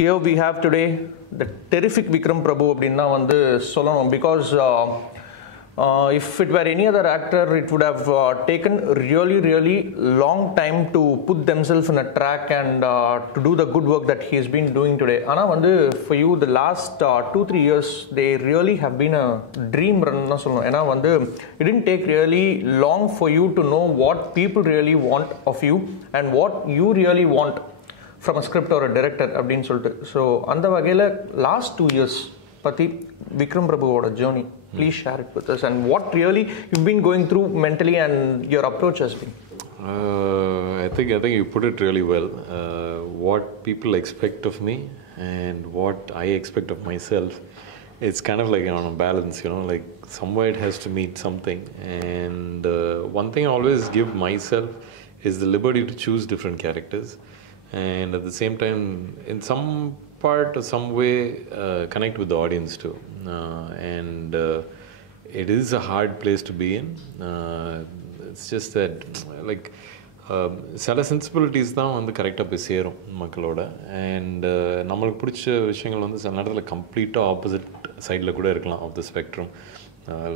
here we have today the terrific Vikram Prabhu அப்படின்னா வந்து சொல்லணும் because if it were any other actor it would have taken really long time to put themselves in a track and to do the good work that he has been doing today. ஆனா வந்து for you the last 2-3 years they really have been a dream run னு சொல்லணும். ஏன்னா வந்து it didn't take really long for you to know what people really want of you and what you really want from a script or a director அப்படின்னு சொல்லிட்டு. ஸோ அந்த வகையில் லாஸ்ட் 2 years பற்றி விக்ரம் பிரபுவோட journey please share it with us and what really you've been going through mentally and your approach has been. I think you put it really well. What people expect of me and what I expect of myself, it's kind of like on a balance, you know, like somewhere it has to meet something. And one thing I always give myself is the liberty to choose different characters and at the same time in some part or some way connect with the audience too. And it is a hard place to be in. It's just that like சில சென்சிபிலிட்டிஸ் தான் வந்து கரெக்டாக போய் சேரும் மக்களோட. அண்ட் நம்மளுக்கு பிடிச்ச விஷயங்கள் வந்து சில நேரத்தில் கம்ப்ளீட்டாக ஆப்போசிட் சைடில் கூட இருக்கலாம் ஆஃப் த ஸ்பெக்ட்ரம்.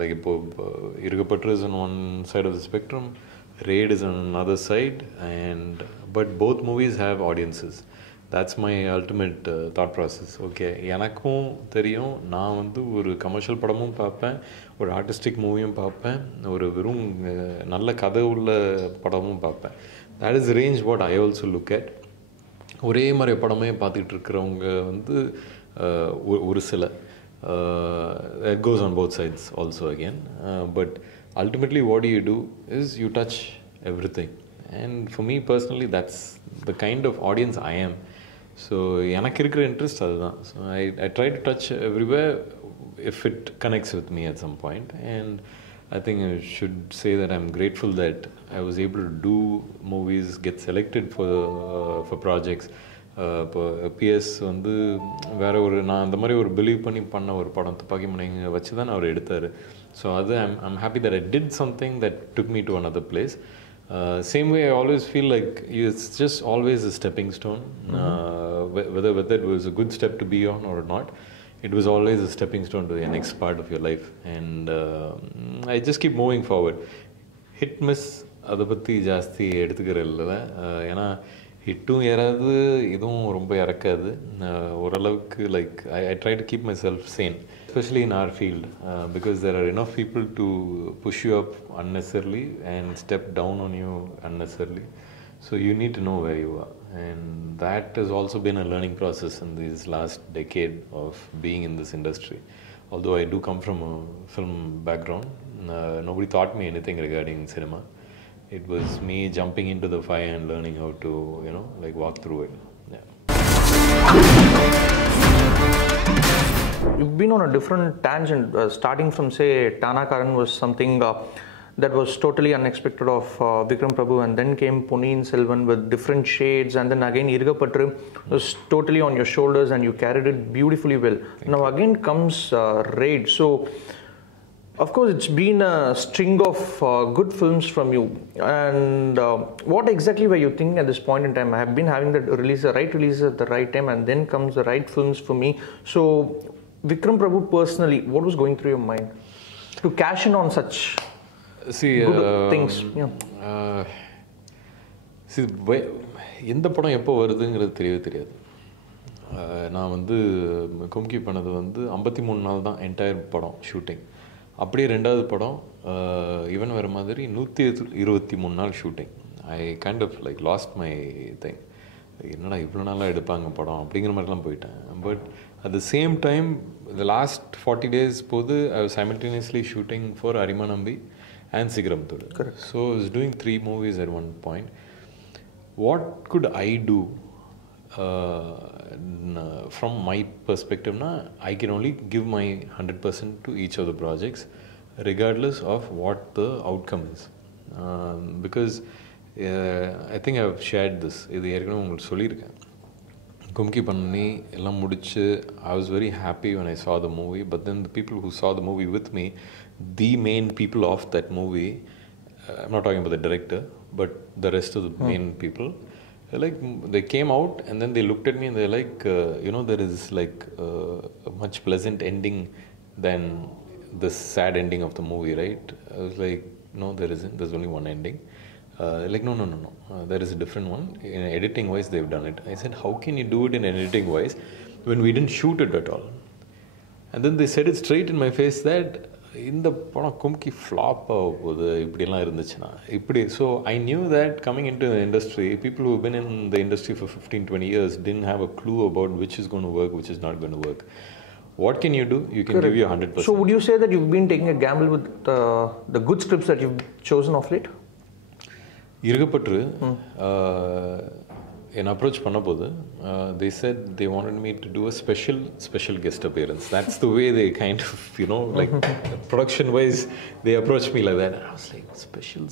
லைக் இப்போது இருக்கப்பட்டு is on one side of the spectrum, Raid is on another side, but both movies have audiences. That's my ultimate thought process. Okay, எனக்கும் தெரியும் நான் வந்து ஒரு கமர்ஷியல் படமும் பார்ப்பேன், ஒரு ஆர்டிஸ்டிக் மூவியும் பார்ப்பேன், ஒரு வெறும் நல்ல கதை உள்ள படமும் பார்ப்பேன். That is the range what I also look at. ஒரே மாதிரி படமே பார்த்துக்கிட்டு இருக்கிறவங்க வந்து ஒரு சில it goes on both sides also again, but ultimately what do is you touch everything, and for me personally that's the kind of audience I am. So எனக்கு இருக்கிற இன்ட்ரெஸ்ட் அதுதான். So I try to touch everywhere if it connects with me at some point, and I think I should say that I'm grateful that I was able to do movies, get selected for projects. இப்போ பிஎஸ் வந்து வேறு ஒரு நான் அந்த மாதிரி ஒரு பிலீவ் பண்ணி பண்ண ஒரு படம் துப்பாக்கி மணிங்க வச்சு தான் அவர் எடுத்தார். ஸோ அது I'm happy that I did something that took me to another place. Same way I always feel like it's just always a stepping stone. Whether it was a good step to be on or not, it was always a stepping stone to the next part of your life. And I just keep moving forward. Hit miss அதை பற்றி ஜாஸ்தி எடுத்துக்கிற இல்லை. ஏன்னா ஹிட்டும் ஏறாது, இதுவும் ரொம்ப இறக்காது. ஓரளவுக்கு like I try to keep myself sane, especially in our field, because there are enough people to push you up unnecessarily and step down on you unnecessarily. So you need to know where you are, and that has also been a learning process in this last decade of being in this industry. Although I do come from a film background, nobody taught me anything regarding cinema. It was me jumping into the fire and learning how to, you know, like walk through it. Yeah. You've been on a different tangent, starting from say Tanakaran was something that was totally unexpected of Vikram Prabhu, and then came Ponniyin Selvan with different shades, and then again Irugapatru was totally on your shoulders and you carried it beautifully well. Now again comes Raid. So of course it's been a string of good films from you, and what exactly were you thinking at this point in time? I have been having the right release at the right time, and then comes the right films for me. So Vikram Prabhu personally, what was going through your mind to cash in on such good things? எந்த படம் எப்போ வருதுங்கிறது தெரியவே தெரியாது. நான் வந்து கும்கி பண்ணது வந்து 53 நாள் தான் என்டையர் படம் ஷூட்டிங். அப்படியே ரெண்டாவது படம் ஈவன் வேறு மாதிரி 123 நாள் shooting. I kind of like lost my thing. என்னடா இவ்வளோ நாளாக எடுப்பாங்க படம் அப்படிங்கிற மாதிரிலாம் போயிட்டேன். But at the same time the last 40 days போது I was simultaneously shooting for Arimanambi and Sigaram Thodu. So I was doing 3 movies at one point. What could I do from my perspective? I can only give my 100% to each of the projects regardless of what the outcome is, because I think I have shared this. இது ஏற்கனவே உங்களுக்கு சொல்லியிருக்கேன். கும்கி பண்ணி எல்லாம் முடிச்சு I was very happy when I saw the movie, but then the people who saw the movie with me, the main people of that movie, I'm not talking about the director, but the rest of the main people, Like they came out and then they looked at me and they're like, there is like a much pleasant ending than the sad ending of the movie, right? I was like, no, there isn't. There's only one ending. Like, no. There is a different one. In editing wise, they've done it. I said, how can you do it in editing wise when we didn't shoot it at all? And then they said it straight in my face that இந்த படம் கும்கி ஃப்ளாப் ஆக போகுது இப்படிலாம் இருந்துச்சுன்னா இப்படி. So I knew that coming in to the industry, people who been in the industry for 15-20 years didn't have a clue about which is going to work, which is not going to work. What can you do? You can give you 100%. So would you say that you've been taking a gamble with the good scripts that you've chosen of late? இருக்கப்பட்டு an approach பண்ண போது they said they wanted me to do a special guest appearance. That's the way they kind of, like production wise they approached me like that. I was like, special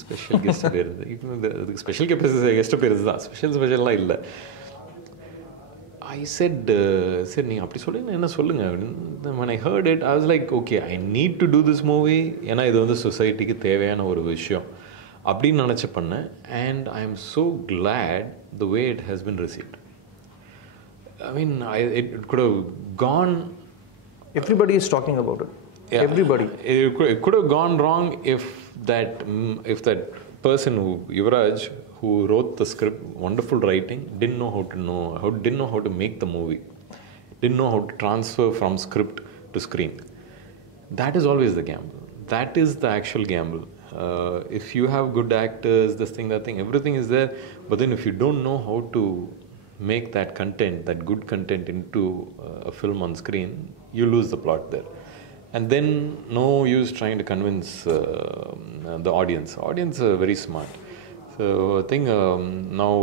guest appearance. Even the special guest appearance தான், ஸ்பெஷல்லாம் இல்லை. I said சரி நீ அப்படி சொல்லுங்க என்ன சொல்லுங்க. When I heard it I was like, okay, I need to do this movie ஏன்னா இது வந்து சொசைட்டிக்கு தேவையான ஒரு விஷயம் அப்படின்னு நினச்சி பண்ணேன். And I am so glad the way it has been received. I mean, it could have gone... Everybody is talking about it. Yeah. Everybody. It could have gone wrong if that person, Yuvraj, who wrote the script, wonderful writing, didn't know how to make the movie. Didn't know how to transfer from script to screen. That is always the gamble. That is the actual gamble. If you have good actors, this thing, that thing, everything is there, but then if you don't know how to make that content, that good content into a film on screen, you lose the plot there. And then no use trying to convince the audience. Audience are very smart. So I think now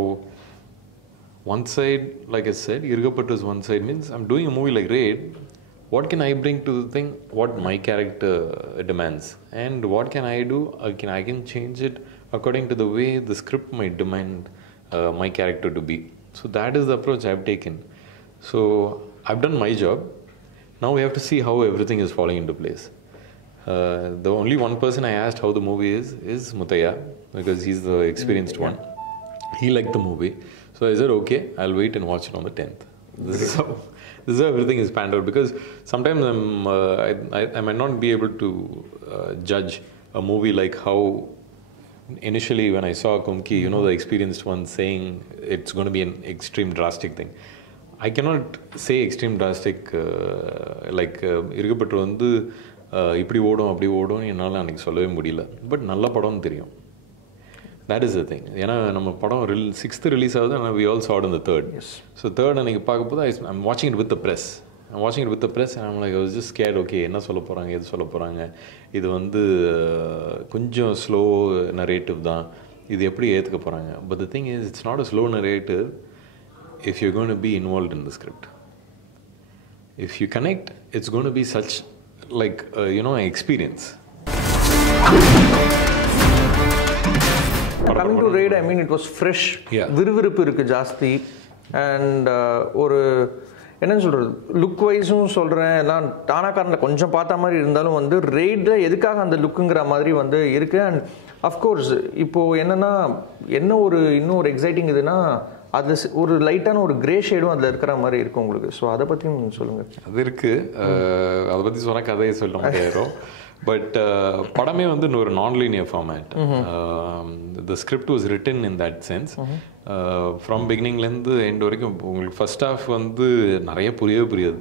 one side, like I said, Irugapattu's one side means I'm doing a movie like Raid. What can I bring to the thing? What my character demands. And what can I do? I can change it according to the way the script might demand my character to be. So that is the approach I've taken. So I've done my job. Now we have to see how everything is falling into place. The only one person I asked how the movie is Muthaya, because he's the experienced one. He liked the movie. So I said, okay, I'll wait and watch it on the 10th. This is how everything is panned out, because sometimes I might not be able to judge a movie like how initially when I saw Kumki, the experienced one saying it's going to be an extreme drastic thing. I cannot say extreme drastic like Irugapattu வந்து இப்படி ஓடும் அப்படி ஓடும் என்னால் அன்றைக்கி சொல்லவே முடியல. பட் நல்ல படம்னு தெரியும். That is the thing. ஏன்னா நம்ம படம் 6th ரிலீஸ் ஆகுது, ஆனால் we all saw it on the 3rd. Yes. So 3rd அன்றைக்கி பார்க்கும்போது I'm watching it with the press. And I'm like, I was just scared, okay, என்ன சொல்ல போகிறாங்க, எது சொல்ல போகிறாங்க, இது வந்து கொஞ்சம் ஸ்லோ நரேட்டிவ் தான், இது எப்படி ஏற்றுக்க போகிறாங்க. But the thing is, it's not a slow narrative if you're going to be involved in the script. If you connect, it's going to be such like an experience. Coming to Raid, I mean, it was fresh. விறுவிறுப்பு இருக்கு ஜாஸ்தி. அண்ட் ஒரு என்ன சொல்கிறது, லுக் வைஸும் சொல்கிறேன், எல்லாம் டானாக்காரனில் கொஞ்சம் பார்த்த மாதிரி இருந்தாலும் வந்து ரெய்டில் எதுக்காக அந்த லுக்குங்கிற மாதிரி வந்து இருக்குது. அண்ட் அஃப்கோர்ஸ் இப்போது என்னென்னா இன்னும் ஒரு எக்ஸைட்டிங் இதுன்னா அது ஒரு லைட்டான ஒரு கிரே ஷேடும் அதில் இருக்கிற மாதிரி இருக்கும் உங்களுக்கு. ஸோ அதை பற்றியும் சொல்லுங்கள். அது இருக்குது, அதை பற்றி சொன்னால் கதையை சொல்ல முடியாயிரும். பட் படமே வந்து ஒரு non-linear format. The script was written in that sense. From பிகினிங்லேருந்து எண்ட் வரைக்கும் உங்களுக்கு ஃபர்ஸ்ட் ஹாஃப் வந்து நிறைய புரியாது.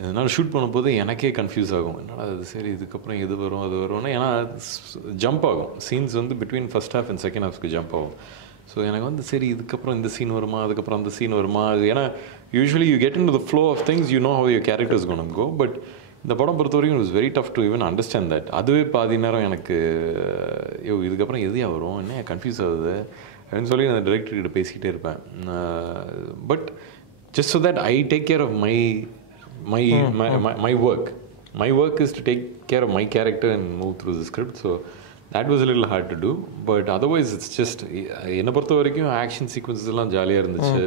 இதனால் ஷூட் பண்ணும்போது எனக்கே கன்ஃபியூஸ் ஆகும், என்னடா அது சரி இதுக்கப்புறம் எது வரும் அது வரும்னு. ஏன்னா ஜம்ப் ஆகும் சீன்ஸ் வந்து between first half and second ஹாஃப்க்கு ஜம்ப் ஆகும். ஸோ எனக்கு வந்து சரி இதுக்கப்புறம் இந்த சீன் வருமா, அதுக்கப்புறம் அந்த சீன் வருமா. ஏன்னா usually you get in to the flow of things, you know how your characters gonna go. But இந்த படம் பொறுத்த வரைக்கும் it was very tough to even understand that. அதுவே பாதி நேரம் எனக்கு இதுக்கப்புறம் எதையா வரும், என்ன கன்ஃபியூஸ் ஆகுது அப்படின்னு சொல்லி நான் டைரக்டர்கிட்ட பேசிக்கிட்டே இருப்பேன். But just so that I take care of my work. My work is to take care of my character and move through the script. So that was a little hard to do. But otherwise it's just, என்னை பொறுத்த வரைக்கும் action sequences எல்லாம் ஜாலியாக இருந்துச்சு.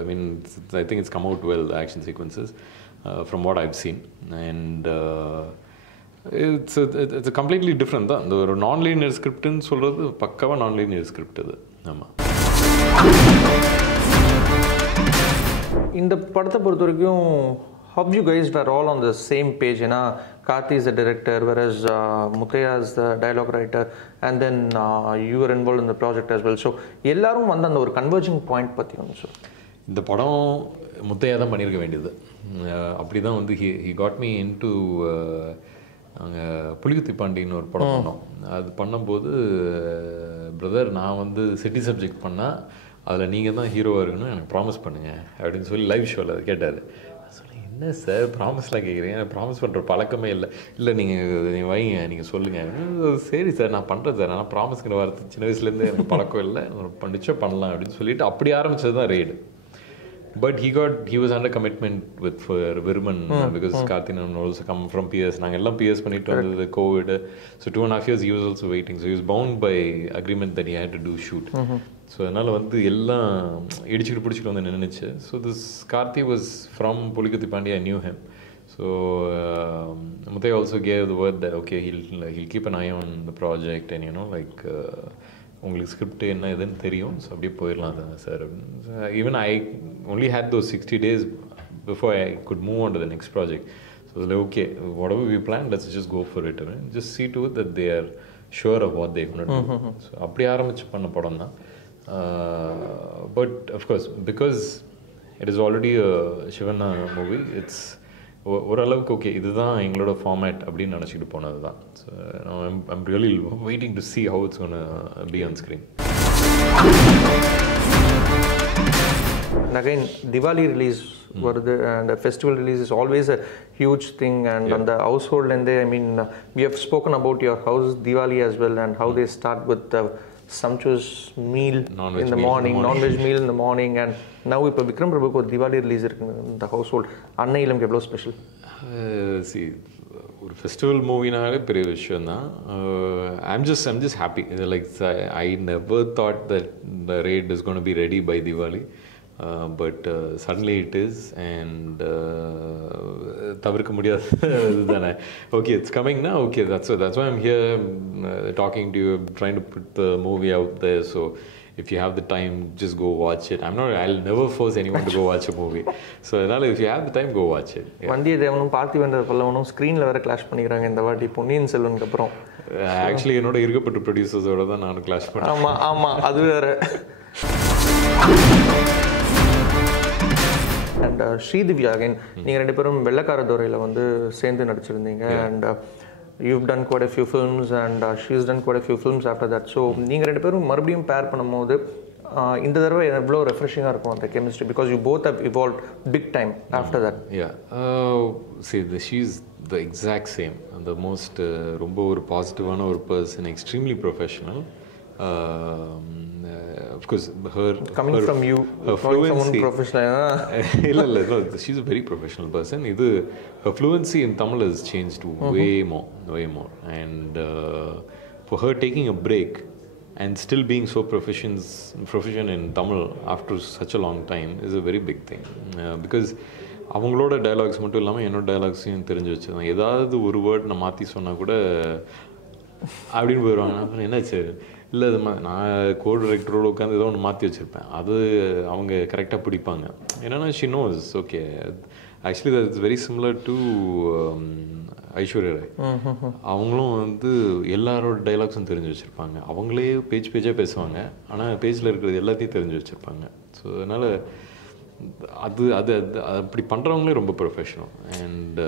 I mean, I think it's come out well, the action sequences, from what I've seen. And it's a completely different தான். இந்த ஒரு நான்-லீனியர் ஸ்கிரிப்ட்னு சொல்கிறது பக்காவாக நான்-லீனியர் ஸ்கிரிப்ட் அது. ஆமாம். இந்த படத்தை பொறுத்த வரைக்கும் how you guys were all on the same page, ஏன்னா Karthi is the director, whereas Muthaya is the dialogue writer, and then you were involved in the project as well. So எல்லாரும் வந்து அந்த ஒரு கன்வர்ஜிங் பாயிண்ட் பற்றி வந்து சார் இந்த படம் முத்தையா தான் பண்ணியிருக்க வேண்டியது. அப்படி தான் வந்து he got me into அங்கே புலிகுத்தி பாண்டின்னு ஒரு படம் பண்ணோம். அது பண்ணும்போது பிரதர் நான் வந்து சிட்டி சப்ஜெக்ட் பண்ணால் அதில் நீங்கள் தான் ஹீரோவாக இருக்கணும் எனக்கு ப்ராமிஸ் பண்ணுங்கள் அப்படின்னு சொல்லி லைவ் ஷோவில் அது கேட்டார். சொன்னேன் என்ன சார் ப்ராமிஸ்லாம் கேட்குறீங்க, எனக்கு ப்ராமிஸ் பண்ணுற பழக்கமே இல்லை நீங்கள் வைங்க நீங்கள் சொல்லுங்கள். சரி சார் நான் பண்ணுறேன் சார், ஆனால் ப்ராமிஸ்ங்கிற வார்த்தை சின்ன வயசுலேருந்து எனக்கு பழக்கம் இல்லை, நிச்சயம் பண்ணலாம் அப்படின்னு சொல்லிட்டு அப்படி ஆரம்பித்தது தான் raid. But he was under commitment with Virman because Karthikeyan also come from PS. நாங்கள் எல்லாம் PS பண்ணிட்டு வந்தது COVID. So 2.5 years he was also waiting. So he was bound by agreement that he had to do shoot. So அதனால் வந்து எல்லாம் இடிச்சுட்டு பிடிச்சிட்டு வந்து நின்றுச்சு. So this Karthi was from Pulikutthi Pandi. I knew him. So Muthaya also gave the word that okay he'll keep an eye on the project and like உங்களுக்கு script என்ன எதுன்னு தெரியும், ஸோ அப்படியே போயிடலாம் தானே சார் அப்படின்னு. Even I only had those 60 days before I could move on to the next project. So அதில் okay whatever we plan let's just go for it. Just see to it that they are sure of what they want to do. So அப்படி ஆரம்பிச்சு பண்ண படம் தான். But of course because it is already Shivanna movie, it's ஓரளவுக்கு okay இதுதான் எங்களோட format அப்படின்னு நினச்சிக்கிட்டு போனது தான். So I'm really waiting to see how it's gonna be on screen. Again Diwali release வருது and festival release is always a huge thing and அந்த house ஹோல்ட்லேருந்தே I mean we have spoken about your house Diwali as well and how they start with the sumptuous meal in the morning, non-veg meal in the morning, and now இப்போ விக்ரம் பிரபுக்கு ஒரு திவாலி ரிலீஸ் இருக்கு இந்த house hold அன்னையிலுக்கு எவ்வளோ special? See ஒரு festival மூவினாலே பெரிய விஷயம் தான். I'm just happy. Like I never thought that the rate is gone be ready by Diwali. But suddenly it is, and தவிர்க்க முடியாது தானே. Okay, it's coming now. Okay, that's why I'm here talking to you, trying to put the movie out there. So if you have the time, just go watch it. I'll never force anyone to go watch a movie. So if you have the time, go watch it. வந்தியத்தேவனும் பார்த்திபன் பல்லவனும் ஸ்க்ரீனில் வேறு கிளாஷ் பண்ணிக்கிறாங்க இந்த வாட்டி பொன்னியின் செல்வனுக்கு அப்புறம். ஆக்சுவலி என்னோட இருக்கப்பட்ட ப்ரொடியூசர்ஸோட தான் நானும் கிளாஷ் பண்ணேன். ஆமாம் அது வேறு. அண்ட் ஸ்ரீதிவ்யா அகைன் நீங்கள் ரெண்டு பேரும் வெள்ளக்கார துறையில் வந்து சேர்ந்து நடிச்சிருந்தீங்க. And you've done quite a few films and she's done quite a few films after that. So நீங்கள் ரெண்டு பேரும் மறுபடியும் பேர் பண்ணும்போது இந்த தடவை எவ்வளோ ரெஃப்ரெஷிங்காக இருக்கும் அந்த chemistry, because you both have evolved big time after that. See, she's the exact same, the most ரொம்ப ஒரு பாசிட்டிவான ஒரு person, extremely professional. Of course, coming from you, her fluency, professional. No, she's a very professional person. Her fluency in Tamil has changed way more. And for her taking a break and still being so proficient in Tamil after such a long time is a very big thing. Because அவங்களோட டயலாக்ஸ் மட்டும் இல்லாமல் என்னோட டயலாக்ஸையும் தெரிஞ்சு வச்சுருந்தாங்க. ஏதாவது ஒரு வேர்ட் நான் மாற்றி சொன்னால் கூட அப்படின்னு போயிடுவாங்க. அப்புறம் என்னாச்சு, இல்லை இது நான் கோட் டைரக்டரோடு உட்காந்து ஏதோ ஒன்று மாற்றி வச்சுருப்பேன், அது அவங்க கரெக்டாக பிடிப்பாங்க. என்னென்னா she knows okay. Actually that it's very similar to Aishwarya Rai. அவங்களும் வந்து எல்லாரோட டைலாக்ஸும் தெரிஞ்சு வச்சுருப்பாங்க. அவங்களே பேஜாக பேசுவாங்க, ஆனால் பேஜில் இருக்கிறது எல்லாத்தையும் தெரிஞ்சு வச்சுருப்பாங்க. ஸோ அதனால் அது அது அது அப்படி பண்ணுறவங்களே ரொம்ப professional. And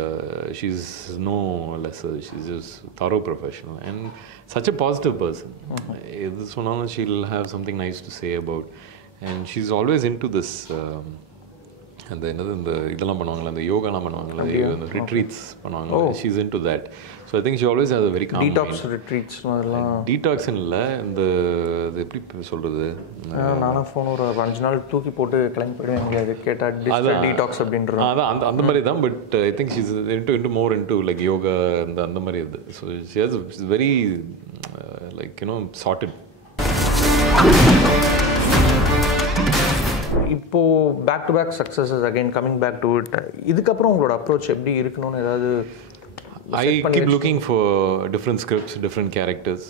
she is no lesser, she is just thorough professional and such a positive person. எது சொன்னாலும் she'll have something nice to say about, and she's always into this அந்த என்னது இந்த இதெல்லாம் பண்ணுவாங்களே, அந்த யோகாலாம் பண்ணுவாங்களே, அந்த ரிட்ரீட்ஸ் பண்ணுவாங்க. She's into that. So I think she always has a very com detox retreats அதெல்லாம். டீடாக்ஸ்ன்னு இல்லை, இந்த இது எப்படி சொல்கிறது, நானும் ஃபோன் ஒரு 5 நாள் தூக்கி போட்டு கிளம்பி போயிடுவேன் எங்கேயாவது கேட்டால் டீடாக்ஸ் அப்படின்றது. அதான் அந்த மாதிரி தான். But I think she's into more into like yoga அந்த மாதிரி இது. So she has very like charted. இப்போது back to back successes again coming back to it. இதுக்கப்புறம் உங்களோட அப்ரோச் எப்படி இருக்கணும்னு ஏதாவது? I keep looking for different scripts, different characters.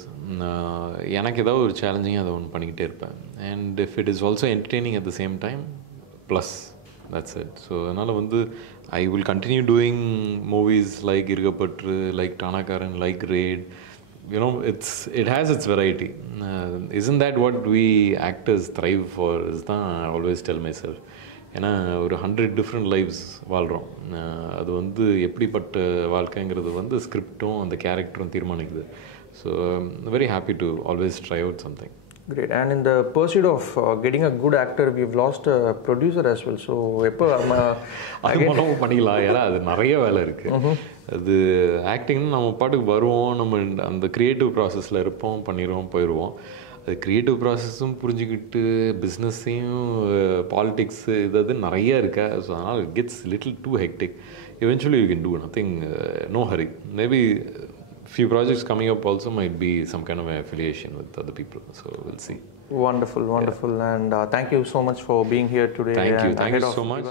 எனக்கு ஏதாவது ஒரு சேலஞ்சிங் அதை ஒன்று பண்ணிக்கிட்டே இருப்பேன். And if it is also entertaining at the same time, plus, that's it. So அதனால் வந்து I will continue doing movies like Irugapatru, like Tanakaran, like Raid. You know, it has its variety. Isn't that what we actors thrive for? Is that I always tell myself. ஏன்னா ஒரு 100 different lives வாழ்கிறோம். அது வந்து எப்படிப்பட்ட வாழ்க்கைங்கிறது வந்து ஸ்கிரிப்டும் அந்த கேரக்டரும் தீர்மானிக்குது. So very happy to always try out something. Great. And in the pursuit of getting a good actor, we've lost a producer as well. So எப்போ அது மூலமாக பண்ணிக்கலாம். ஏன்னா அது நிறைய வேலை இருக்குது. அது ஆக்டிங்னு நம்ம பாட்டுக்கு வருவோம், நம்ம அந்த க்ரியேட்டிவ் ப்ராசஸில் இருப்போம், பண்ணிடுவோம், போயிடுவோம். அது க்ரியேட்டிவ் ப்ராசஸும் புரிஞ்சுக்கிட்டு பிஸ்னஸையும் பாலிட்டிக்ஸு இது நிறைய இருக்கா. ஸோ அதனால் it gets little too hectic. Eventually you can do nothing, no hurry. Maybe few projects coming up also might be some kind of affiliation with other people. So we'll see. Wonderful. And thank you so much for being here today. Thank you so much.